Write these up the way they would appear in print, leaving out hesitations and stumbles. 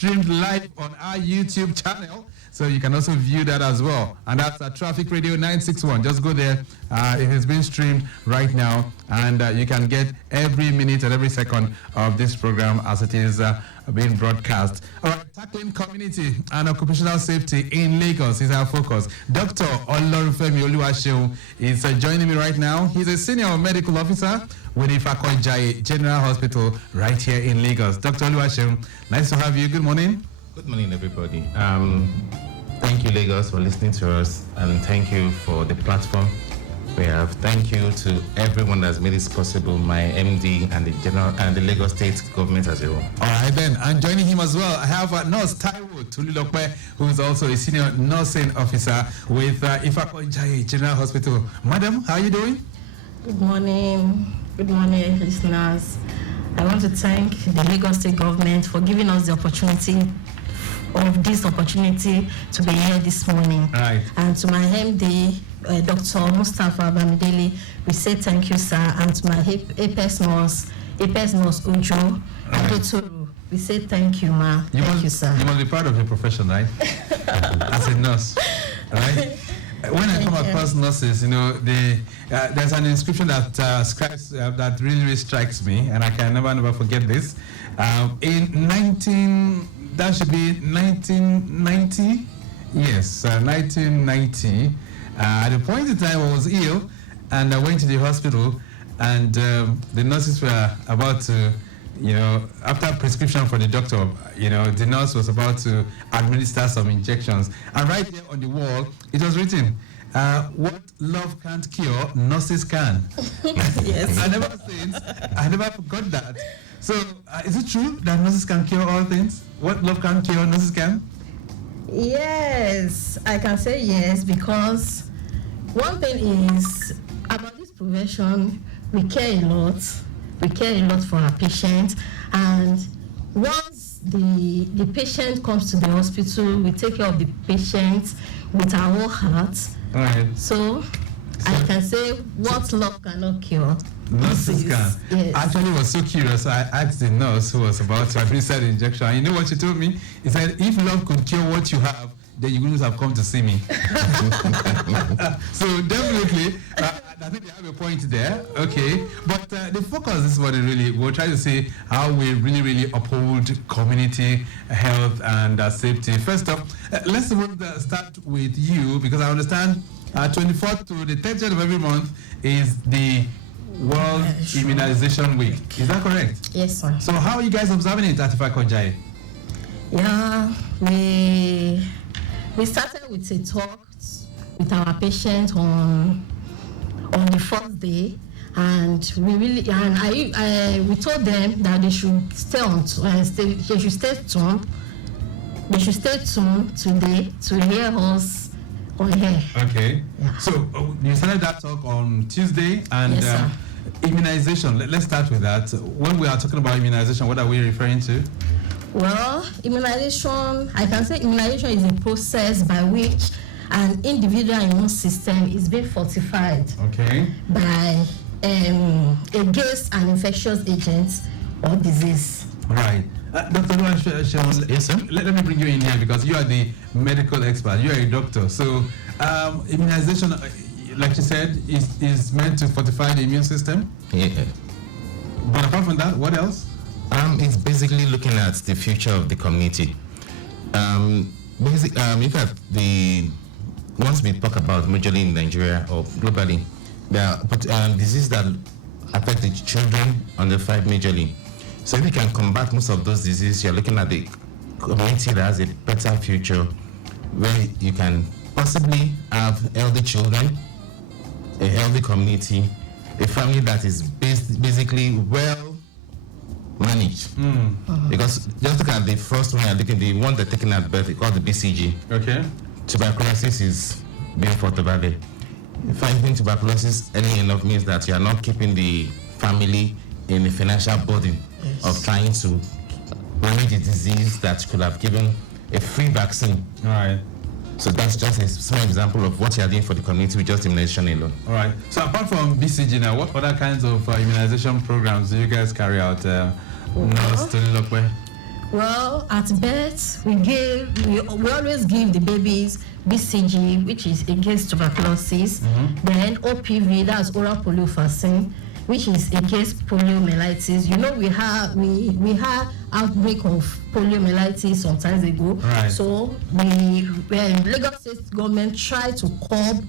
streamed live on our YouTube channel. So you can also view that as well. And that's Traffic Radio 961. Just go there. It is being streamed right now. And you can get every minute and every second of this program as it is being broadcast. All right, tackling community and occupational safety in Lagos is our focus. Dr. Olorunfemi Oluwaseun is joining me right now. He's a senior medical officer with Ifako-Ijaye General Hospital right here in Lagos. Dr. Oluwaseun, nice to have you. Good morning. Good morning, everybody. Thank you, Lagos, for listening to us, and thank you for the platform we have. Thank you to everyone that's made this possible, my MD and the General and the Lagos State government as a whole. All right, then, and joining him as well, I have Nurse Taiwo Tolulope, who is also a senior nursing officer with Ifako-Ijaye General Hospital. Madam, how are you doing? Good morning. Good morning, listeners. I want to thank the Lagos State government for giving us the opportunity to be here this morning. Right. And to my MD, Dr. Mustafa Bamidele, we say thank you, sir. And to my Apex nurse Ujo, Adotoro, we say thank you, ma. Thank you, sir. You must be proud of your profession, right? As a nurse, right? When I come across nurses, you know, there's an inscription that that really strikes me, and I can never forget this. That should be 1990. Yes, 1990. At the point in time I was ill, and I went to the hospital, and the nurses were about to, you know, after prescription from the doctor, you know, the nurse was about to administer some injections. And right there on the wall, it was written, what love can't cure, nurses can. Yes. I never forgot that. So, is it true that nurses can cure all things? What love can't cure, nurses can? Yes, I can say yes, because one thing is about this profession, we care a lot. We care a lot for our patients, and once the patient comes to the hospital, we take care of the patient with our whole heart. All right. So I can say what love cannot cure, nurses can. Yes. Actually, I was so curious. I asked the nurse who was about to administer the injection. And you know what she told me? He said, if love could cure what you have, then you wouldn't have come to see me. So definitely, I think they have a point there. Okay, but the focus this morning really, we'll try to see how we really uphold community health and safety. First off, let's start with you, because I understand 24th to the 30th of every month is the World Immunization Week. Is that correct? Yes, sir. So how are you guys observing it at Ifako-Ijaye? Yeah, we started with a talk with our patients on the first day, and we told them that they should stay tuned. They should stay tuned today to hear us on here. Okay. Yeah. So you started that talk on Tuesday, and yes, sir. Immunization. Let's start with that. When we are talking about immunization, what are we referring to? Well, immunization, I can say immunization is a process by which an individual immune system is being fortified, okay, by against an infectious agent or disease. Right. Dr. Oluwaseun, Yes, sir. Let me bring you in here, because you are the medical expert. You are a doctor. So immunization, like you said, is meant to fortify the immune system. Yeah. But apart from that, what else? It's basically looking at the future of the community. Look at once we talk about majorly in Nigeria or globally, there are diseases that affect the children under 5 majorly. So if we can combat most of those diseases, you're looking at the community that has a better future, where you can possibly have healthy children, a healthy community, a family that is basically well managed. Because just look at the first one, the one they're taking at birth, called the BCG. Okay. Tuberculosis is being fought over there. Finding tuberculosis early enough means that you are not keeping the family in a financial burden of trying to manage a disease that could have given a free vaccine. All right. So that's just a small example of what you are doing for the community with just immunization alone. All right. So apart from BCG now, what other kinds of immunization programs do you guys carry out? Nurse Tolulope? Well, at birth, we always give the babies BCG, which is against tuberculosis, then OPV, that's oral polio vaccine, which is against poliomyelitis. You know, we had outbreak of poliomyelitis some times ago. Right. So the Lagos State government tried to curb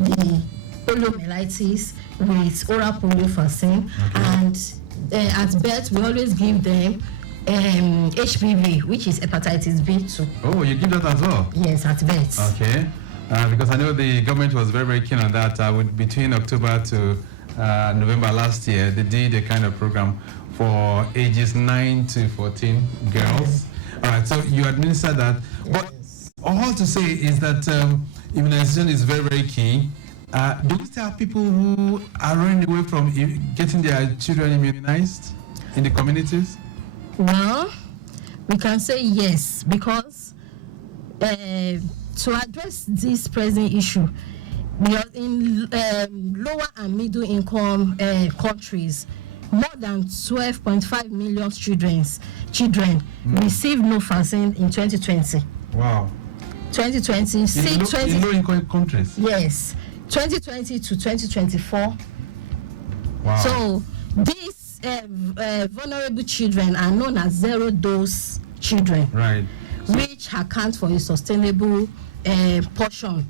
the poliomyelitis with oral polio vaccine, and at birth we always give them HPV, which is hepatitis B too. Oh, you give that as well? Yes, at birth. Okay. Because I know the government was very, very keen on that. Between October to November last year, they did a kind of program for ages 9 to 14 girls. All right, so you administer that. Yes. But all to say is that immunization is very, very key. Do we still have people who are running away from getting their children immunized in the communities? Well, we can say yes, because to address this present issue, we are in lower and middle income countries. More than 12.5 million children received no vaccine in 2020. Wow. 2020, in low income countries? Yes, 2020 to 2024. Wow. So these vulnerable children are known as zero-dose children, right, which account for a sustainable portion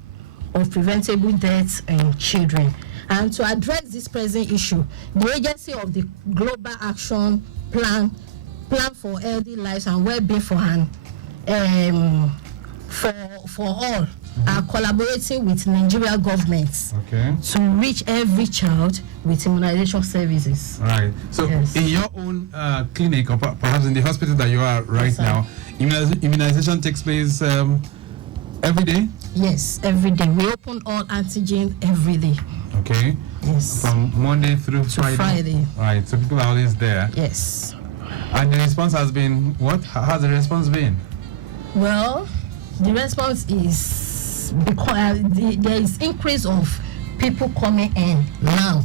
of preventable deaths in children. And to address this present issue, the agency of the Global Action Plan for Healthy Lives and Well-being for all are collaborating with Nigeria governments to reach every child with immunization services. Right. So in your own clinic, or perhaps in the hospital that you are right now, immunization takes place every day? Yes, every day. We open all antigen every day. Okay. Yes. From Monday through Friday. Right. So people are always there. Yes. And the response has been what? How has the response been? Well, the response is because there is increase of people coming in now,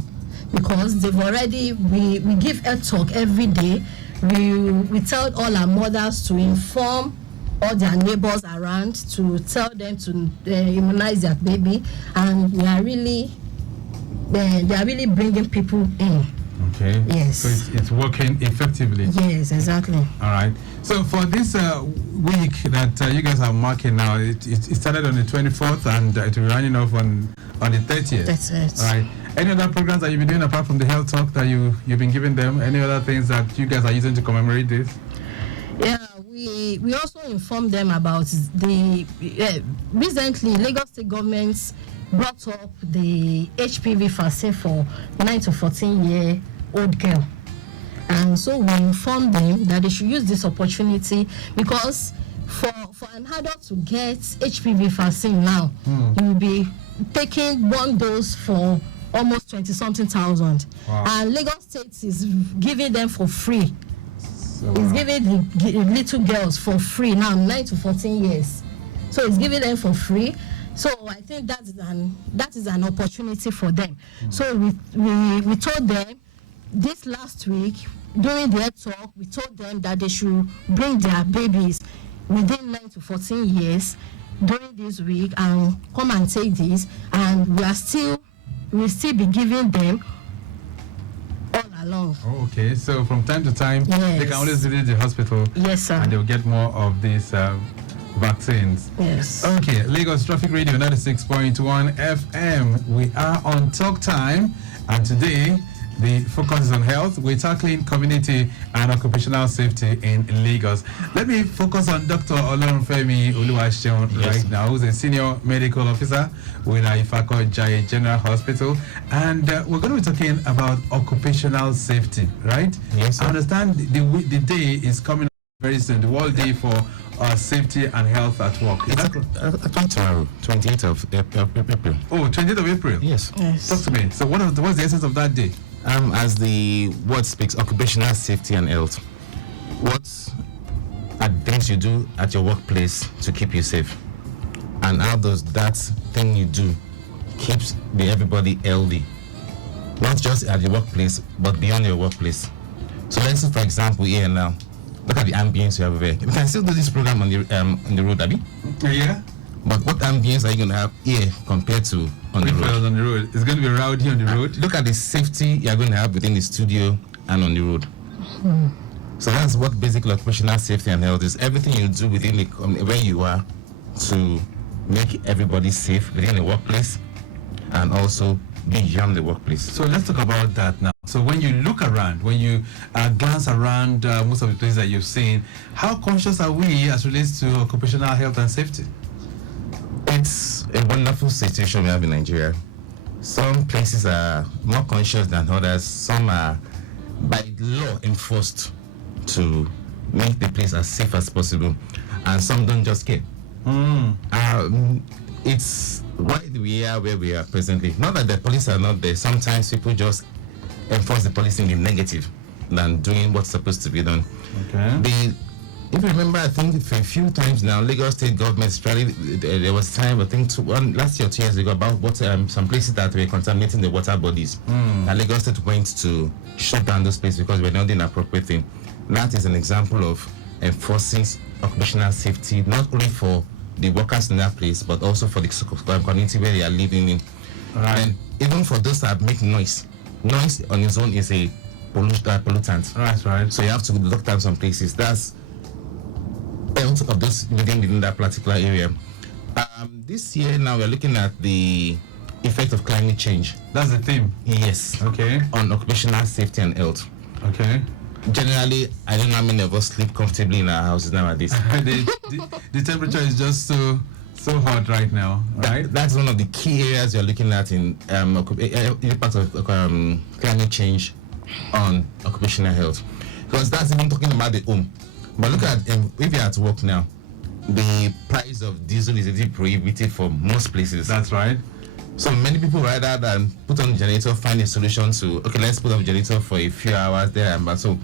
because they've already, we give health talk every day. We tell all our mothers to inform all their neighbors around, to tell them to immunize their baby, and they are really bringing people in. Okay. Yes. So it's working effectively. Yes, exactly. All right. So for this week that you guys are marking now, it started on the 24th and it will be running off on the 30th. That's it. All right. Any other programs that you've been doing apart from the health talk that you've been giving them? Any other things that you guys are using to commemorate this? Yeah, we also informed them about the recently Lagos State government brought up the HPV vaccine for 9 to 14-year-old girl. And so we informed them that they should use this opportunity, because for an adult to get HPV vaccine now, you will be taking one dose for almost 20-something thousand. Wow. And Lagos State is giving them for free. It's giving the little girls for free now, 9 to 14 years. So it's giving them for free. So I think that is an opportunity for them. So we told them this last week during their talk, we told them that they should bring their babies within 9 to 14 years during this week and come and take this, and we'll still be giving them all along. Oh, okay. So from time to time, they can always visit the hospital. Yes, sir. And they'll get more of these vaccines. Yes. Okay, Lagos Traffic Radio 96.1 FM. We are on Talk Time, and today the focus is on health. We're tackling community and occupational safety in Lagos. Let me focus on Dr. Olorunfemi Oluwaseun right now, who's a senior medical officer with Ifako-Ijaye General Hospital, and we're going to be talking about occupational safety, right? Yes, sir. I understand the day is coming very soon, the World Day for safety and health at work. It's tomorrow, 28th of April. Oh, 28th of April? Yes. Talk to me. So what's the essence of that day? As the word speaks, occupational safety and health. What are things you do at your workplace to keep you safe? And how does that thing you do keeps everybody healthy? Not just at your workplace, but beyond your workplace. So let's say, for example, here now, Look at the ambience you have there. We can still do this program on the road, Abby. Yeah. But what ambience are you going to have here compared to on the road? On the road. It's going to be rowdy on the road. Look at the safety you're going to have within the studio and on the road. So that's what basic occupational safety and health is. Everything you do within the where you are to make everybody safe within the workplace and also beyond the workplace. So let's talk about that now. So when you look around, when you glance around most of the places that you've seen, how conscious are we as relates to occupational health and safety? It's a wonderful situation we have in Nigeria. Some places are more conscious than others. Some are by law enforced to make the place as safe as possible, and some don't just care. It's why we are where we are presently. Not that the police are not there. Sometimes people just enforce the policy in the negative than doing what's supposed to be done. Okay. If you remember, I think for a few times now, Lagos State government, there was time, I think last year or 2 years ago, about what some places that were contaminating the water bodies. And Lagos State went to shut down those places because we're not doing the appropriate thing. That is an example of enforcing occupational safety, not only for the workers in that place, but also for the community where they are living in. Right. And even for those that make noise on its own is a pollutant. Right. So you have to lock down some places. That's health of those within that particular area. This year now we're looking at the effect of climate change. That's the theme. Yes. Okay. On occupational safety and health. Okay. Generally, I don't know how many of us sleep comfortably in our houses nowadays. the temperature is just so hot right now, right? That's one of the key areas you're looking at in impact of climate change on occupational health, because that's even talking about the home. But look at if you're at work now, the price of diesel is already prohibited for most places. That's right. So many people, rather than put on the generator, find a solution to, okay, let's put on the generator for a few hours there and back. So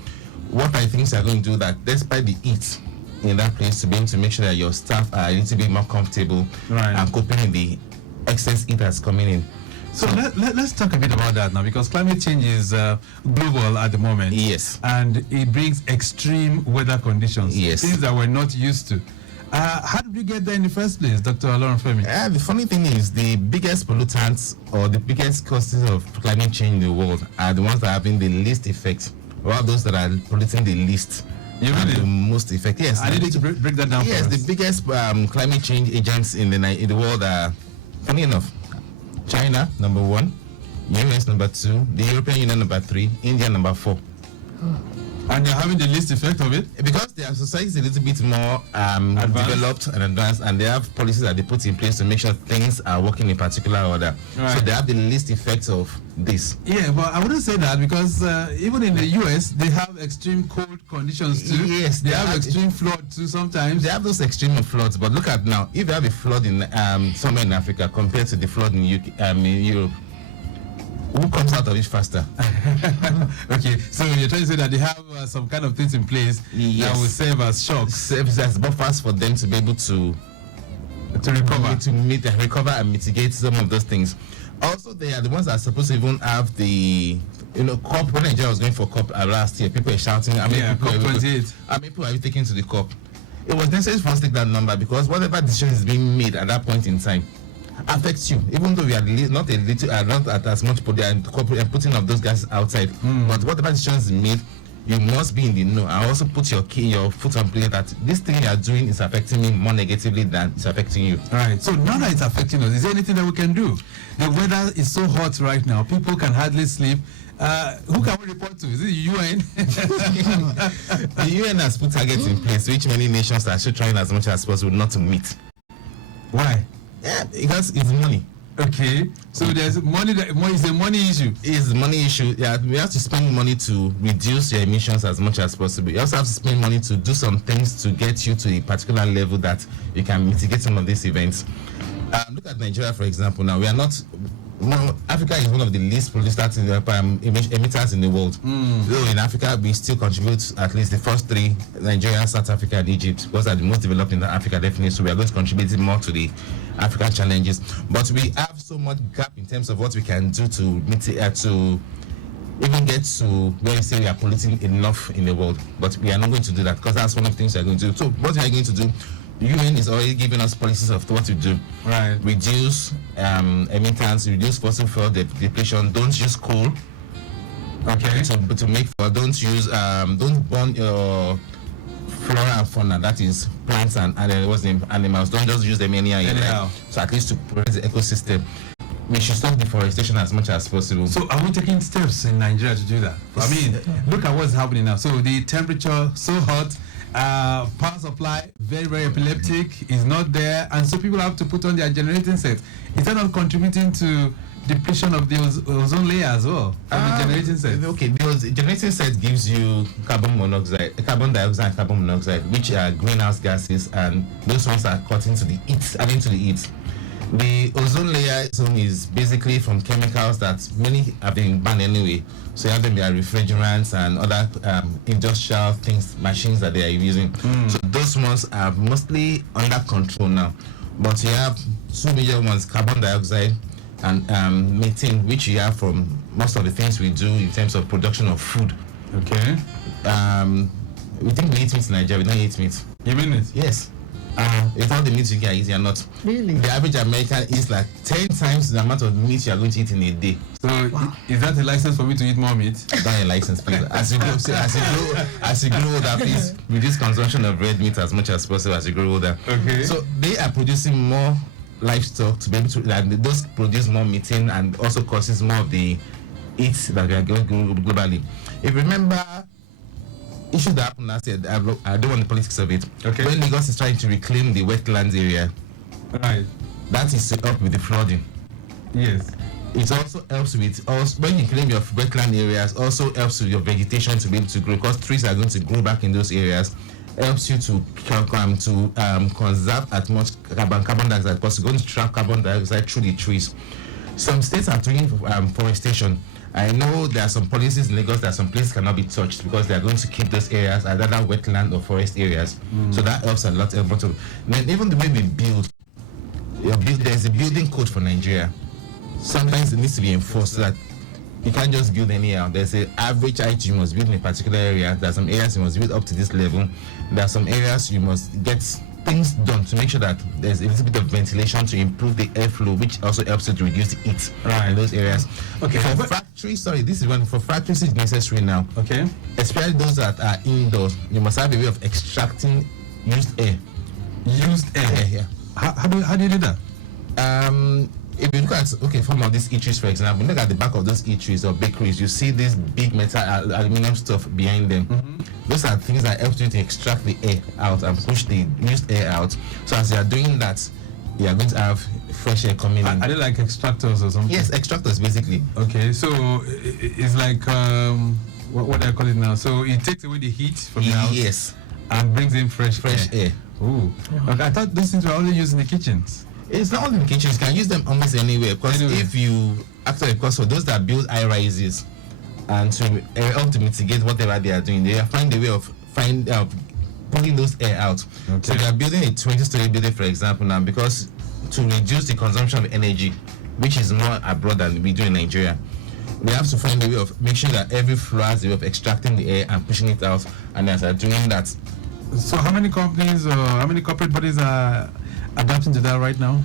what I think are going to do that, despite the heat in that place, to be able to make sure that your staff are a little bit more comfortable and coping with the excess heat that's coming in. So let's talk a bit about that now, because climate change is global at the moment. Yes. And it brings extreme weather conditions. Yes. Things that we're not used to. How did we get there in the first place, Dr. Olorunfemi? The funny thing is, the biggest pollutants or the biggest causes of climate change in the world are the ones that are having the least effect, or those that are polluting the least. You really? The most effect. Yes. I need to break that down. Yes, for the us. biggest climate change agents in the world are, funny enough, China number 1, US number 2, the European Union number 3, India number 4. And they're having the least effect of it? Because their society is a little bit more developed and advanced, and they have policies that they put in place to make sure things are working in particular order. Right. So they have the least effects of this. Yeah, but I wouldn't say that, because even in the US, they have extreme cold conditions too. Yes, they have extreme flood too sometimes. They have those extreme floods, but look at now, if you have a flood in somewhere in Africa compared to the flood in in Europe, who comes out of it faster? Okay, so you're trying to say that they have some kind of things in place that will serve as shocks, serve as buffers for them to be able to recover and mitigate some of those things. Also, they are the ones that are supposed to even have the COP. When Nigeria was going for COP last year, people were shouting, COP 28. How many people are you taking to the COP? It was necessary for us to take that number, because whatever decision is being made at that point in time affects you, even though we are not at as much putting of those guys outside. But whatever decisions is made, you must be in the know, and also put your foot on play that this thing you are doing is affecting me more negatively than it's affecting you. Right. So now that it's affecting us, is there anything that we can do? The weather is so hot right now, people can hardly sleep. Who can we report to? Is it the UN? The UN has put targets in place, which many nations are still trying as much as possible not to meet. Why? Yeah, because it's money. Okay, so there's money. It's a money issue. It's a money issue. Yeah, we have to spend money to reduce your emissions as much as possible. You also have to spend money to do some things to get you to a particular level that you can mitigate some of these events. Look at Nigeria, for example. Now we are not. Africa is one of the least emitters in the world. Though in Africa, we still contribute at least the first 3: Nigeria, South Africa, and Egypt. Those are the most developed in Africa, definitely. So we are going to contribute more to the African challenges. But we have so much gap in terms of what we can do to even get to where we say we are polluting enough in the world, but we are not going to do that because that's one of the things we are going to do. So what we are going to do, the UN is already giving us policies of what to do. Right. Reduce emittance, reduce fossil fuel depletion. Don't use coal. Okay. To make fuel. Don't use don't burn your flora and fauna. That is plants and animals. Don't just use them anyhow. So at least to protect the ecosystem. We should stop deforestation as much as possible. So are we taking steps in Nigeria to do that? I mean, look at what's happening now. So the temperature so hot, power supply very, very epileptic, is not there, and so people have to put on their generating sets. Is that not contributing to depletion of the ozone layer as well from the generating set? Okay, the generating set gives you carbon dioxide and carbon monoxide, which are greenhouse gases, and those ones are cutting to the heat, adding to the heat. The ozone layer zone is basically from chemicals that many have been banned anyway. So you have them, there are refrigerants and other industrial things, machines that they are using. So those ones are mostly under control now. But you have two major ones, carbon dioxide and methane, which you have from most of the things we do in terms of production of food. Okay. We think we eat meat in Nigeria, we don't eat meat. You mean it? Yes. Without the meat you can eat, you are not. Really? The average American eats like 10 times the amount of meat you are going to eat in a day. So is that a license for me to eat more meat? Not a license, please. As you grow older, please reduce consumption of red meat as much as possible as you grow older. Okay. So they are producing more livestock to be able to, and those produce more methane and also causes more of the heat that we are going globally. If you remember issues that happened last year, I don't want the politics of it. Okay. When Lagos is trying to reclaim the wetlands area, Right. that is to help with the flooding. Yes. It also helps with when you claim your wetland areas, also helps with your vegetation to be able to grow, because trees are going to grow back in those areas. Helps you to conserve as much carbon dioxide because you're going to trap carbon dioxide through the trees. Some states are doing forestation. I know there are some policies in Lagos that some places cannot be touched because they are going to keep those areas as either wetland or forest areas. So that helps a lot. Then even the way we build, there's a building code for Nigeria. Sometimes it needs to be enforced so that you can't just build anyhow. There's an average height you must build in a particular area. There are some areas you must build up to this level. There are some areas you must get things done to make sure that there's a little bit of ventilation to improve the airflow, which also helps you to reduce the heat in those areas. Okay. For factories, this is one for factories is necessary now. Okay. Especially those that are indoors, you must have a way of extracting used air. Used air. Yeah. How do you do that? If you look at some of these eateries, for example, look at the back of those eateries or bakeries, you see this big metal aluminum stuff behind them. Those are things that help you to extract the air out and push the used air out. So as you are doing that, you are going to have fresh air coming in. Are they like extractors or something? Yes, extractors basically. Okay, so it's like what do I call it now? So it takes away the heat from the house. Yes. And brings in fresh air. Ooh. Okay, I thought these things were only used in the kitchens. It's not only in the kitchens, you can use them almost anywhere. Because if you, actually, because for those that build high rises and to help to mitigate whatever they are doing, they find a way of pulling those air out. Okay. So they are building a 20-story building, for example, now, because to reduce the consumption of energy, which is more abroad than we do in Nigeria, we have to find a way of making sure that every floor has a way of extracting the air and pushing it out. And as they're doing that. So how many companies or how many corporate bodies are adapting to that right now?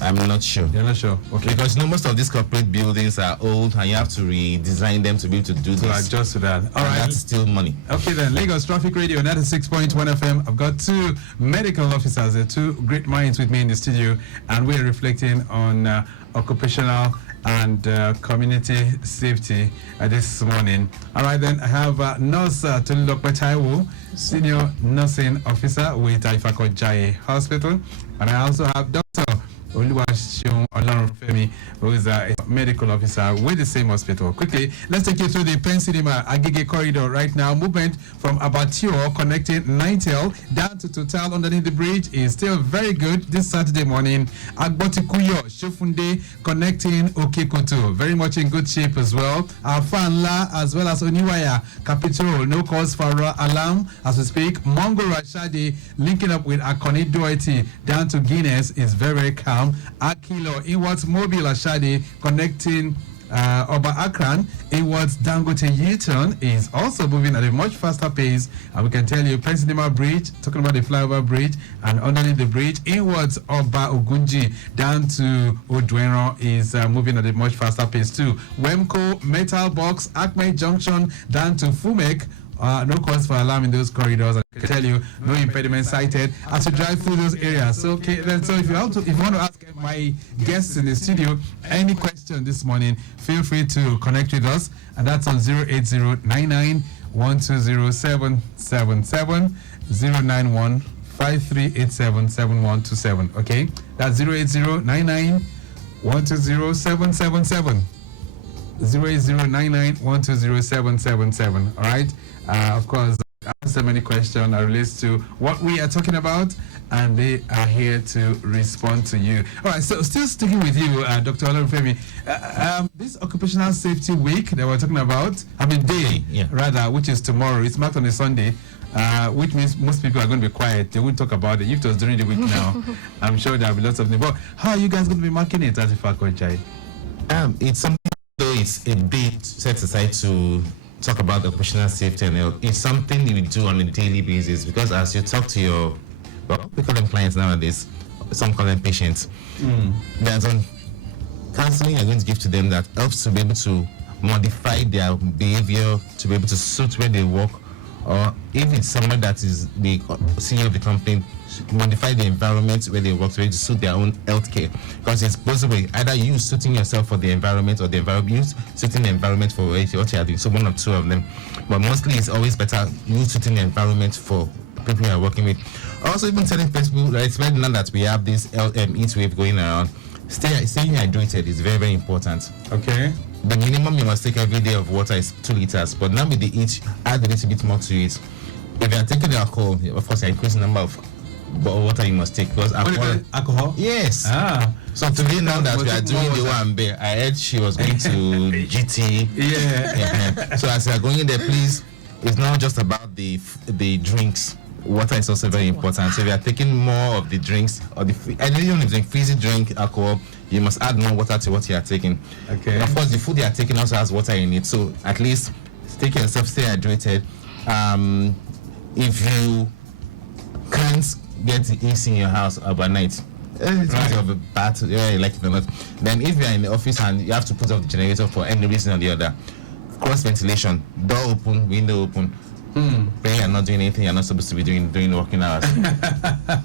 I'm not sure. You're not sure? Okay. Because most of these corporate buildings are old and you have to redesign them to be able to do this. To adjust to that. All right. That's still money. Okay then, Lagos Traffic Radio 96.1 FM. I've got two medical officers, two great minds with me in the studio, and we're reflecting on occupational and community safety this morning. All right then, I have Nurse Tolulope Taiwo, Senior Nursing Officer with Ifako-Ijaye Hospital, and I also have Dr. Oluwaseun Olorunfemi, who is a medical officer with the same hospital. Quickly, let's take you through the Pen Cinema Agege corridor right now. Movement from Abattoir connecting Nitel down to Total underneath the bridge is still very good this Saturday morning. Agbotikuyo Shofunde connecting Okekuto, very much in good shape as well. Afanla as well as Oniwaya Capital, no cause for alarm as we speak. Mongo Rashadi linking up with Akoni Doherty down to Guinness is very, very calm. Akilo Inwards Mobile Ashadi connecting Oba Akran, Iwat's Dangote U-turn is also moving at a much faster pace. And we can tell you, Pensinema Bridge, talking about the flyover bridge, and underneath the bridge, Iwat's Oba Ogunji down to Odwenro is moving at a much faster pace too. Wemco, Metal Box, Acme Junction down to Fumek. No cause for alarm in those corridors. I can tell you, no impediment cited as you drive through those areas. So, okay, then, so if you want to ask my guests in the studio any question this morning, feel free to connect with us, and that's on 08099 1207777 091 53877127. Okay, that's 08099 1207777 08099 All right. Of course, answer many questions that relates to what we are talking about, and they are here to respond to you. All right. So, still sticking with you, Dr. Olorunfemi. This Occupational Safety Week that we're talking about, rather, which is tomorrow. It's marked on a Sunday. Which means most people are going to be quiet. They won't talk about it. If it was during the week now, I'm sure there'll be lots of things. But how are you guys going to be marking it as Ifako-Ijaye? It's something. It's a day set aside to talk about occupational safety and health. It's something we do on a daily basis, because as you talk to your, we call them clients nowadays, some call them patients. There's some counseling you're going to give to them that helps to be able to modify their behavior, to be able to suit where they work, or if it's someone that is the CEO of the company, modify the environment where they work to suit their own healthcare. Because it's possible either you suiting yourself for the environment, or the environment suiting the environment for what you are doing. So one or two of them. But mostly it's always better you suiting the environment for people you are working with. Also, even telling people, it's right now that we have this heat wave going around, staying hydrated is very, very important. Okay. The minimum you must take every day of water is 2 liters, but now with the heat, add a little bit more to it. If you are taking the alcohol, of course, you increase the number of water you must take, because alcohol. Yes. So today, now that we are doing the one bear, I heard she was going to GT. Yeah. So as you are going there, please, it's not just about the drinks. Water is also very important. So if you are taking more of the drinks, or even if you fizzy drink alcohol, you must add more water to what you are taking. Okay. And of course, the food you are taking also has water in it. So at least take yourself, stay hydrated. If you can't get the AC in your house overnight, it's right. Of a bad, like it or not. Then if you are in the office and you have to put off the generator for any reason or the other, cross ventilation, door open, window open. When you're not doing anything you're not supposed to be doing during the working hours.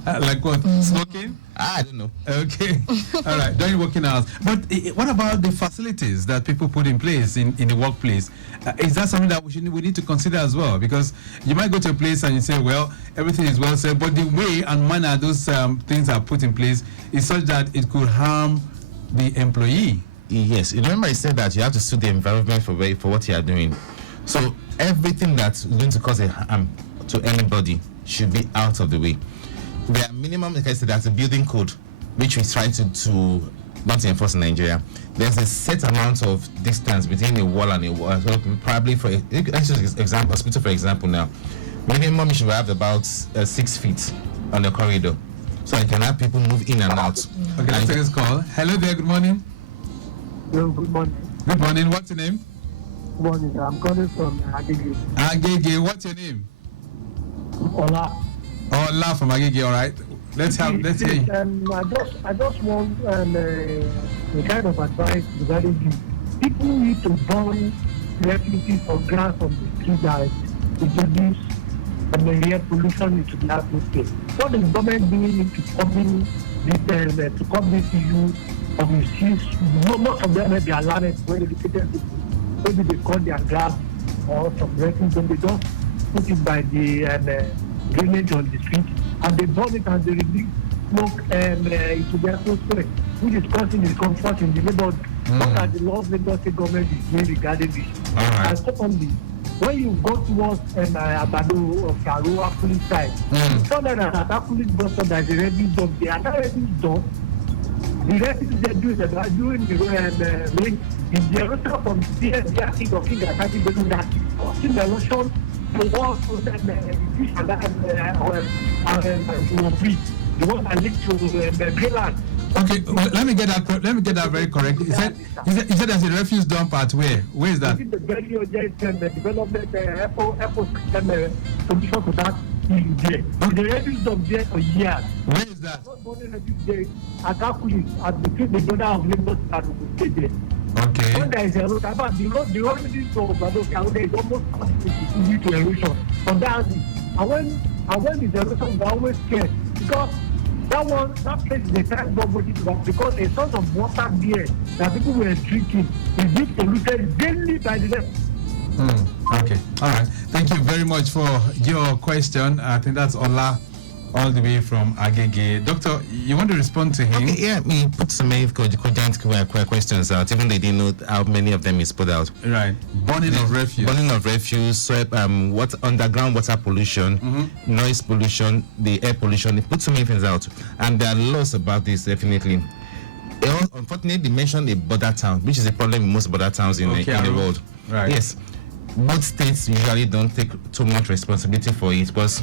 Like what? Smoking? I don't know. Okay. All right, during working hours. But what about the facilities that people put in place in the workplace? Is that something that we need to consider as well? Because you might go to a place and you say, well, everything is well said, but the way and manner those things are put in place is such that it could harm the employee. Yes. Remember I said that you have to suit the environment for what you are doing. So everything that's going to cause a harm to anybody should be out of the way. There are minimum, like I said, there's a building code which we try to not enforce in Nigeria. There's a set amount of distance between a wall and a wall. So probably for hospital for example now, minimum you should have about 6 feet on the corridor, so you can have people move in and out. Okay, let's take this call. Hello there. Good morning. Hello, good morning. Good morning. What's your name? Good morning. I'm calling from Agege. Agege. What's your name? Ola. Ola from Agege. All right. Let's hear you. I just want a kind of advice regarding this. People need to burn refuse or grass on the street that introduce air pollution into the atmosphere. What is the government doing to combat this issue of misuse? Most of them may be alarmed when educated people. Maybe they cut their grass or some refuse, and they just put it by the drainage on the street, and they burn it and they release smoke into the atmosphere, which is causing discomfort in the neighborhood. What are the laws the state government is doing regarding this? Right. And secondly, when you go towards Abado or Karua police side, you saw that at that police bus stop there is a refuse dump. They are not refuse dump. The refuse they do is that during the rain, if the erosion from there, they are king of king attacking the that causing the erosion to all of them, fish and that will breathe. The one that leads to Greenland. Okay, well, let me get that very correct. He said there's a refuse dump at where? Where is that? The very urgent development solution to that issue there. The refuse dump there for years. Where is that? Between the border of Lagos and State there. Okay. When there is a road, the road is to Obadoka, there is almost due to erosion. From that, and when there's erosion, we are always scared because that place is a time bomb because a source of water there that people were drinking is being polluted daily by the left. Okay. All right. Thank you very much for your question. I think that's Ola, all the way from Agege. Doctor, you want to respond to him? Okay, yeah, we put some cogent questions out, even they didn't know how many of them is put out. Right. Burning of refuse, soil, underground water pollution, noise pollution, the air pollution. They put so many things out, and there are laws about this definitely. Unfortunately, they mentioned a border town, which is a problem in most border towns in the world. Right. Yes, both states usually don't take too much responsibility for it, because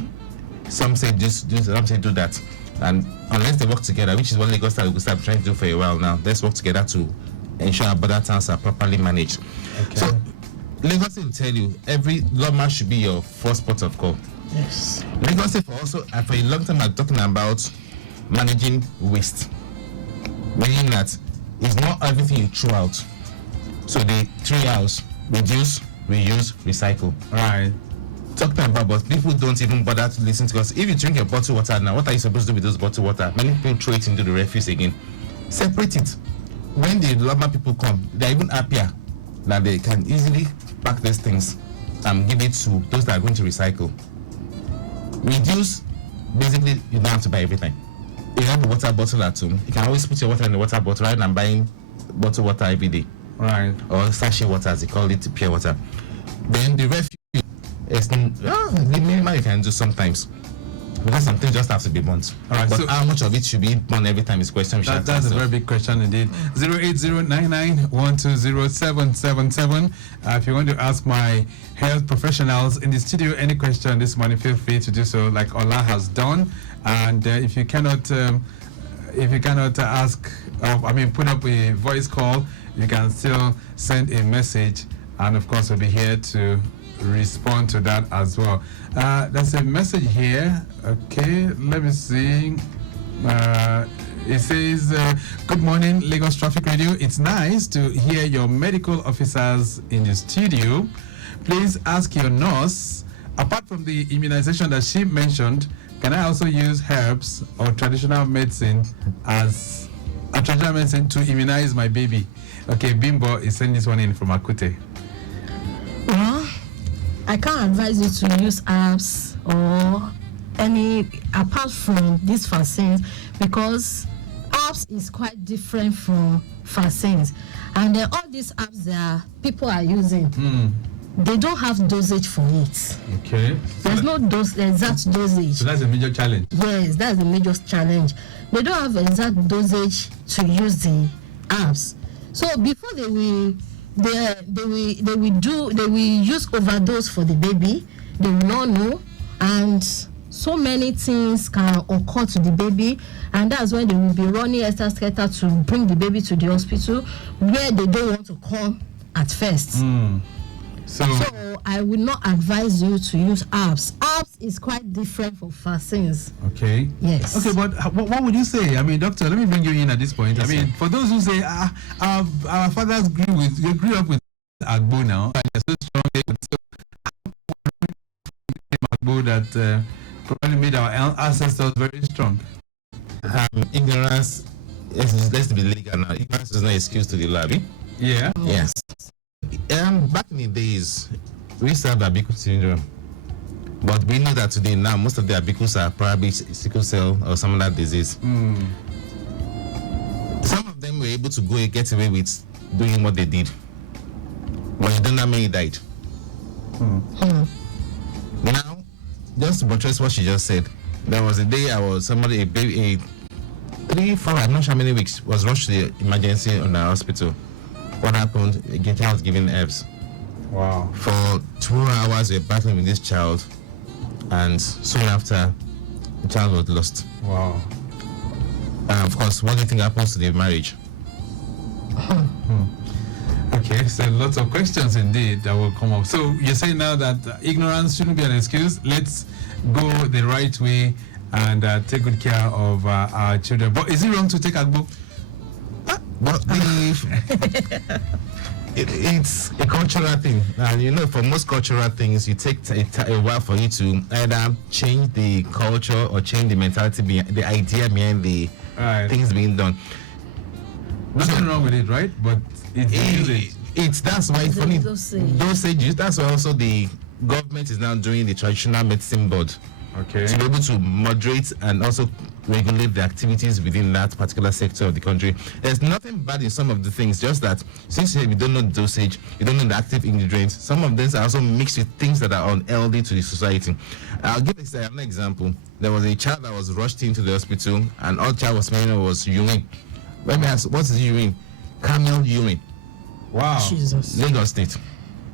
some say do some say do that, and unless they work together, which is what Lagos will start trying to do for a while now. Let's work together to ensure our border towns are properly managed. Okay. So Lagos will tell you every lawman should be your first port of call. Yes. Lagos for also for a long time I'm talking about managing waste, meaning that it's not everything you throw out. So the 3 R's: reduce, reuse, recycle. Right. Talking about, but people don't even bother to listen to us. If you drink your bottled water now, what are you supposed to do with those bottled water? Many people throw it into the refuse again. Separate it. When the Loma people come, they're even happier that they can easily pack these things and give it to those that are going to recycle. Reduce, basically, you don't have to buy everything. If you have a water bottle at home, you can always put your water in the water bottle rather than buying bottled water every day. Right. Or sachet water, as they call it, pure water. Then the refuse. It's the minimum you can do sometimes, because something just has to be burnt. All right, but so how much of it should be burnt every time is question. That's a very big question indeed. 08099120777. If you want to ask my health professionals in the studio any question this morning, feel free to do so, like Ola has done. And if you cannot ask, put up a voice call, you can still send a message, and of course we'll be here to respond to that as well. There's a message here. Okay, let me see. It says, good morning, Lagos Traffic Radio. It's nice to hear your medical officers in the studio. Please ask your nurse, apart from the immunization that she mentioned, can I also use herbs or traditional medicine as a traditional medicine to immunize my baby? Okay, Bimbo is sending this one in from Akute. Well, I can't advise you to use herbs or any apart from these vaccines, because herbs is quite different from vaccines, and then all these herbs that people are using, they don't have dosage for it. Okay. There's no exact dosage. So that's a major challenge. Yes, that's a major challenge. They don't have exact dosage to use the herbs. So before they will use overdose for the baby, they will not know, and so many things can occur to the baby, and that's when they will be running extra to bring the baby to the hospital where they don't want to come at first. So I would not advise you to use herbs. Herbs is quite different from vaccines. Okay. Yes. Okay, but what would you say? I mean, doctor, let me bring you in at this point. Yes, I mean, for those who say, our fathers grew up with Agbo now, and they're so strong, Agbo that probably made our ancestors very strong. Ignorance, let's be legal now. Ignorance is not an excuse to the lobby. Yeah. Yes. Back in the days, we used to have Abiku syndrome, but we know that today now most of the Abikus are probably sickle cell or some other disease. Some of them were able to get away with doing what they did, but you don't know how many died. Now, just to buttress what she just said, there was a day a 3-4, I'm not sure how many weeks, was rushed to the emergency in the hospital. What happened? A child was given herbs. Wow. For 2 hours, we were battling with this child, and soon after, the child was lost. Wow. Of course, what do you think happens to the marriage? Okay, so lots of questions indeed that will come up. So you're saying now that ignorance shouldn't be an excuse. Let's go the right way and take good care of our children. But is it wrong to take agbo? But it's a cultural thing, and you know, for most cultural things, you take a while for you to either change the culture or change the mentality, the idea behind the things being done. Nothing wrong with it, right? But that's why it's funny. Dosages. That's why also the government is now doing the traditional medicine board. Okay. To be able to moderate and also regulate the activities within that particular sector of the country. There's nothing bad in some of the things, just that since you don't know the dosage, you don't know the active ingredients, some of these are also mixed with things that are unhealthy to the society. I'll give an example. There was a child that was rushed into the hospital, and all child was smelling was urine. Let me ask, what is urine? Camel urine. Wow. Jesus. Lagos State.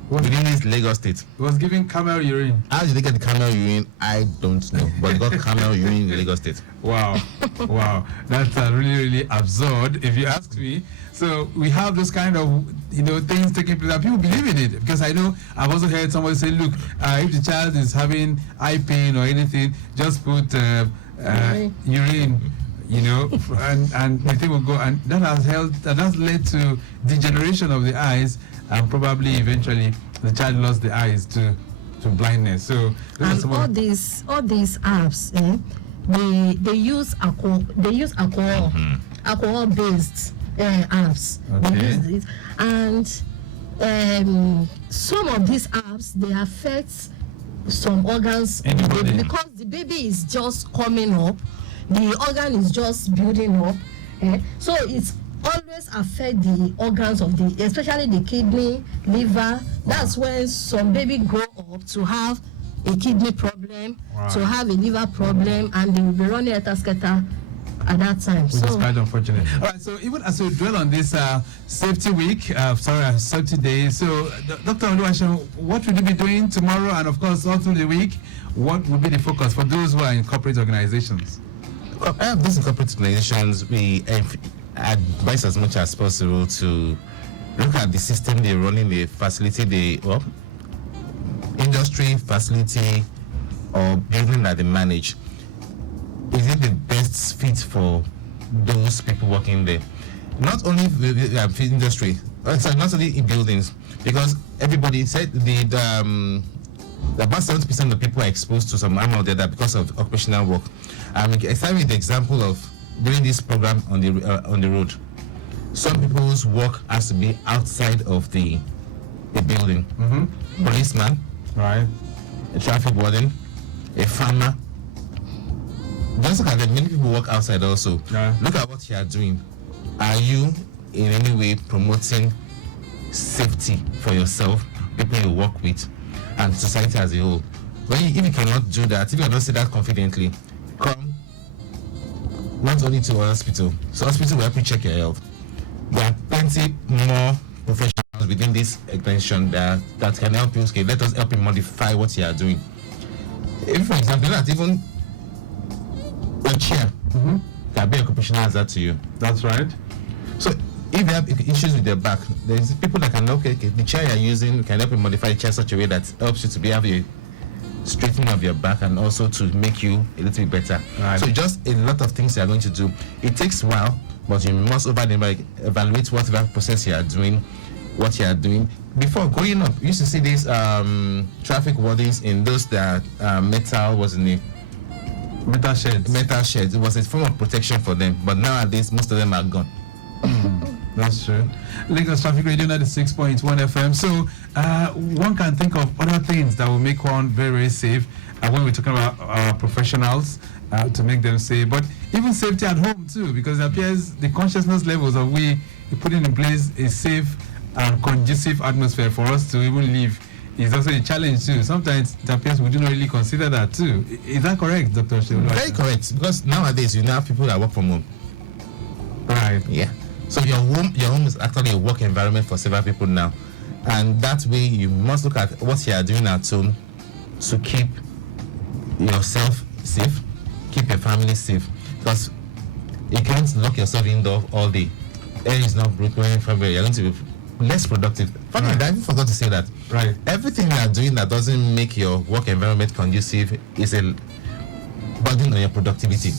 Within this Lagos State. It was giving camel urine. How did they get the camel urine? I don't know. But they got camel urine in Lagos State. Wow. Wow. That's really, really absurd, if you ask me. So we have this kind of, things taking place, and people believe in it. Because I know I've also heard somebody say, look, if the child is having eye pain or anything, just put urine. And the thing will go, and that has led to degeneration of the eyes, and probably eventually the child lost the eyes to blindness. So and all these apps, they use alcohol. They use alcohol, alcohol-based apps. Okay. And some of these apps, they affect some organs of the baby, because the baby is just coming up. The organ is just building up, so it's always affect the organs of especially the kidney, liver. That's when some baby grow up to have a kidney problem, to have a liver problem, and they will be running scatter at that time. Which is quite unfortunate. All right, so even as we dwell on this safety week, safety day, so Dr. Oluwaseun, what will you be doing tomorrow, and of course all through the week? What will be the focus for those who are in corporate organizations? These corporate organizations, we advise as much as possible to look at the system they're running, the facility, industry, facility, or building that they manage. Is it the best fit for those people working there? Not only the industry, not only in buildings, because everybody said about 70% of people are exposed to some harm or the other because of occupational work. I start with the example of doing this program on the road. Some people's work has to be outside of the building. Policeman, right? A traffic warden, a farmer. Just look at them. Many people work outside also. Yeah. Look at what you are doing. Are you in any way promoting safety for yourself, people you work with, and society as a whole? If you cannot do that, if you cannot say that confidently, come not only to a hospital. So hospital will help you check your health. There are plenty more professionals within this extension that can help you. Okay, let us help you modify what you are doing. If, for example, not even a chair can be occupational hazard to you. That's right. So if you have issues with your back, there's people that can the chair you're using can help you modify the chair such a way that helps you to have a straightening of your back and also to make you a little bit better. Right. So just a lot of things you are going to do. It takes a while, but you must evaluate whatever process you are doing, what you are doing. Before growing up, you used to see these traffic wardens in those that metal sheds. It was a form of protection for them, but nowadays most of them are gone. That's true. Lagos Traffic Radio 96.1 FM. So one can think of other things that will make one very, very safe when we're talking about our professionals to make them safe. But even safety at home too, because it appears the consciousness levels of we putting in place a safe and conducive atmosphere for us to even live is also a challenge too. Sometimes it appears we do not really consider that too. Is that correct, Dr. Oluwaseun? Very correct, because nowadays you now have people that work from home. Right. Yeah. So your home is actually a work environment for several people now, and that way you must look at what you are doing at home to keep yourself safe, keep your family safe. Because You can't lock yourself indoor all day. Air is not going from you're going to be less productive. Funny, I even forgot to say that. Right. Everything you are doing that doesn't make your work environment conducive is a burden on your productivity.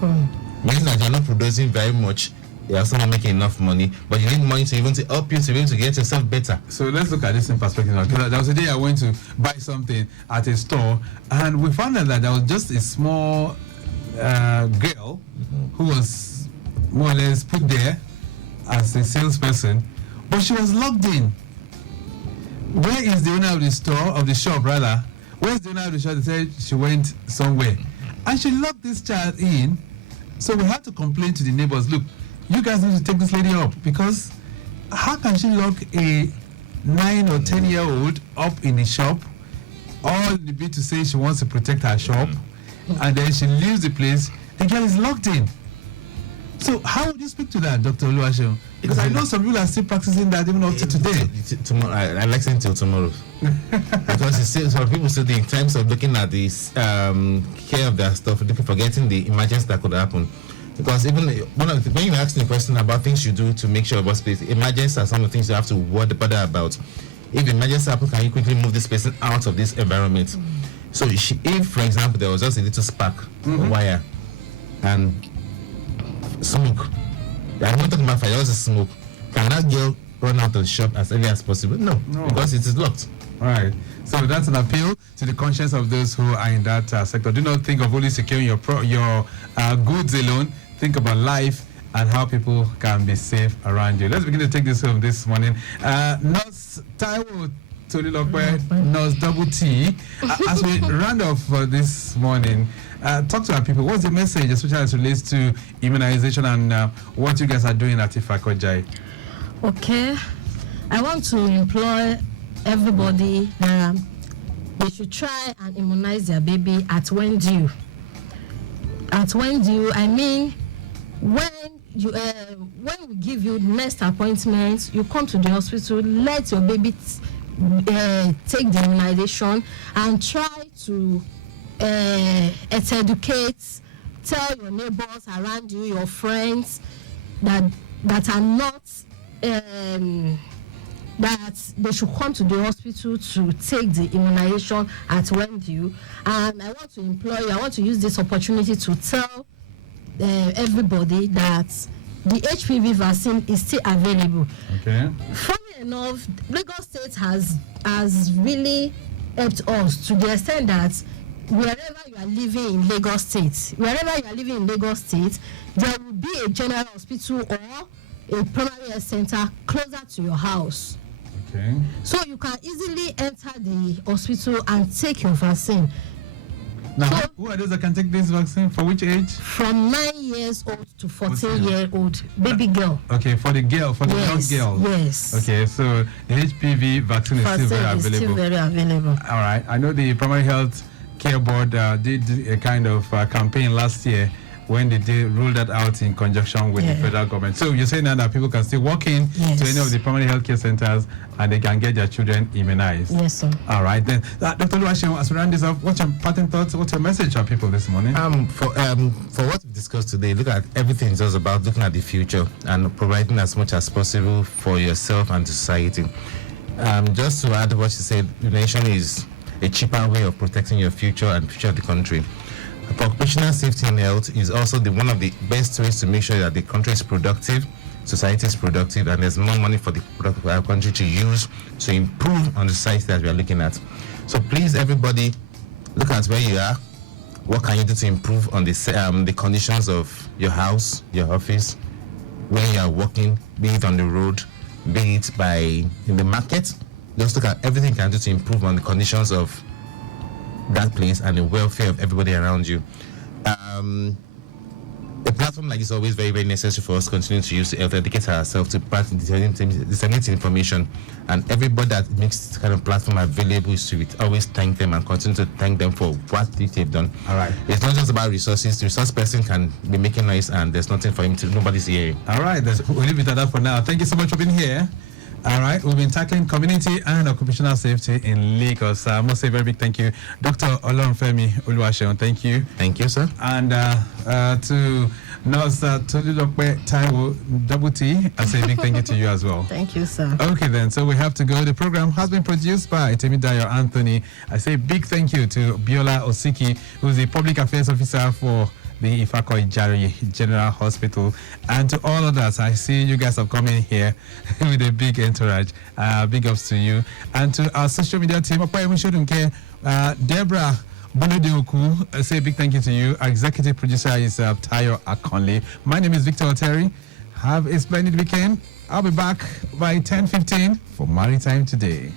Meaning that you're not producing very much, you're also not making enough money, but you need money to even to help you to be able to get yourself better. So let's look at this in perspective now. There was a day I went to buy something at a store, and we found out that there was just a small girl who was more or less put there as a salesperson, but she was locked in. Where is the owner of the store, of the shop rather? Where's the owner of the shop? They said she went somewhere. And she locked this child in. So we had to complain to the neighbors, look, you guys need to take this lady up, because how can she lock a 9 or 10-year-old up in the shop, all in the bid to say she wants to protect her shop, and then she leaves the place, the girl is locked in. So how would you speak to that, Dr. Oluwaseun? Because I know some people are still practicing that even up to today. Tomorrow, I like saying till tomorrow. Because it's still, some people still in terms of looking at this care of their stuff, forgetting the emergency that could happen. Because even when you ask the question about things you do to make sure about space, emergencies are some of the things you have to bother about. If emergency happens, can you quickly move this person out of this environment? So if, for example, there was just a little spark or wire and smoke, I'm not talking about fire, just smoke. Can that girl run out of the shop as early as possible? No, because it is locked. All right. So that's an appeal to the conscience of those who are in that sector. Do not think of only securing your goods alone. Think about life and how people can be safe around you. Let's begin to take this home this morning. Nurse Taiwo, Tolulope, Nurse Double T. As we round off this morning, talk to our people. What's the message, especially as it relates to immunization and what you guys are doing at Ifako-Ijaye? Okay. I want to employ everybody that they should try and immunize their baby at when due. At when due, I mean when we give you next appointment, you come to the hospital, let your baby take the immunization and try to educate, tell your neighbors around you, your friends that are not that they should come to the hospital to take the immunization at when due. And I want to employ you, I want to use this opportunity to tell everybody that the HPV vaccine is still available. Okay. Funny enough, Lagos State has really helped us to the extent that wherever you are living in Lagos State, there will be a general hospital or a primary health center closer to your house. Okay. So you can easily enter the hospital and take your vaccine. Now, so, who are those that can take this vaccine? For which age? From 9 years old to 14-year-old baby girl. Okay, for the girl, for the young girl. Yes. Okay, so the HPV vaccine is still very available. All right. I know the Primary Health Care Board did a kind of campaign last year when they rolled that out in conjunction with the federal government. So you're saying now that people can still walk in to any of the primary health care centers and they can get their children immunized. Yes, sir. All right, then. Dr. Oluwaseun, as we round this up, what's your parting thoughts? What's your message to people this morning? For what we've discussed today, look at everything is just about looking at the future and providing as much as possible for yourself and to society. Just to add what you said, immunization is a cheaper way of protecting your future and future of the country. For occupational safety and health is also one of the best ways to make sure that the country is productive, society is productive, and there's more money for the country to use to improve on the society that we are looking at. So please, everybody, look at where you are. What can you do to improve on the conditions of your house, your office, where you are working, be it on the road, be it in the market. Just look at everything you can do to improve on the conditions of that place and the welfare of everybody around you. A platform like this is always very, very necessary for us to continue to use to educate ourselves, to disseminate information, and everybody that makes this kind of platform available is to always thank them and continue to thank them for what they've done. All right. It's not just about resources. The resource person can be making noise and there's nothing for him to, nobody's hearing. All right, we'll leave it at that for now. Thank you so much for being here. All right, we've been tackling community and occupational safety in Lagos. I must say a very big thank you. Dr. Olorunfemi Oluwaseun, thank you. Thank you, sir. And to Nurse Tolulope Taiwo, Double T, I say a big thank you to you as well. Thank you, sir. Okay, then, so we have to go. The program has been produced by Temidayo Anthony. I say a big thank you to Biola Osiki, who's the Public Affairs Officer for the Ifako-Ijaye General Hospital, and to all others. I see you guys have come in here with a big entourage. Big ups to you. And to our social media team, Deborah Bonodeoku, I say a big thank you to you. Our executive producer is Tayo Akonle. My name is Victor Oteri. Have a splendid weekend. I'll be back by 10:15 for Maritime Today.